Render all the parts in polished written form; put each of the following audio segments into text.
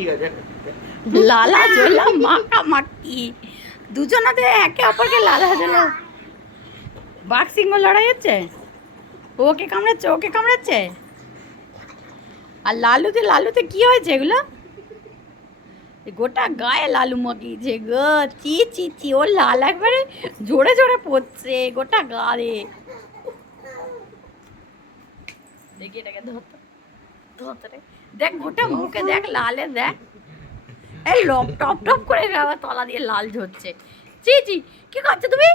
ঠিক আছে। লালা ঝোলা মাখামাখি, দুজনাতে একে অপরকে লালা ঝোলা। বাঘ সিংহ লড়াই হচ্ছে, ওকে কামড়াচ্ছে ওকে কামড়াচ্ছে। আর লালুতে লালুতে কি হয়েছে এগুলো? গোটা গায়ে লালু মাখিয়েছে গো। চি চি চি, ওর লাল একবারে জোরে জোরে পড়ছে গোটা গায়ে। দেখি এটাকে ধরতে ধরতে রে। দেখ গোটা মুখে দেখ লালে দেখ, এই লপ টপ টপ করে আবার তলা দিয়ে লাল ঝরছে। চি চি, কি করছো তুমি?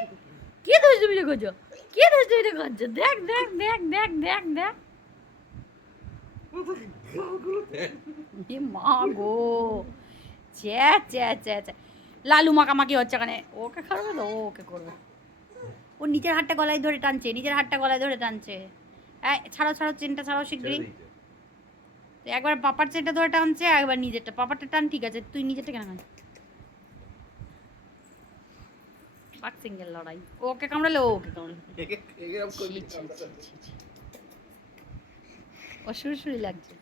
কি দোষ তুমি করছো? কি দোষ তুমি করছো? দেখ দেখ দেখ দেখ দেখ দেখ। এ মা গো, চ্যা চ্যা চ্যা চ্যা। লালু মাখামাখি হচ্ছে এখানে, ওকে খাবে তো ওকে করবে। ও নিজের হাতটা গলায় ধরে টানছে, নিজের হাতটা গলায় ধরে টানছে। ছাড়ো ছাড়ো, চেনটা ছাড়াও শিগগিরই। একবার পাপার চেনটা ধরে টানছে, একবার নিজেরটা। পাপারটা টান, ঠিক আছে, তুই নিজেরটা কেন টান? বাঘ সিংহের লড়াই, ওকে কামড়ালে ওকে কামড়ালে। ছি, ছি, ছি, ছি, ছি। ও সুরসুরি লাগছে।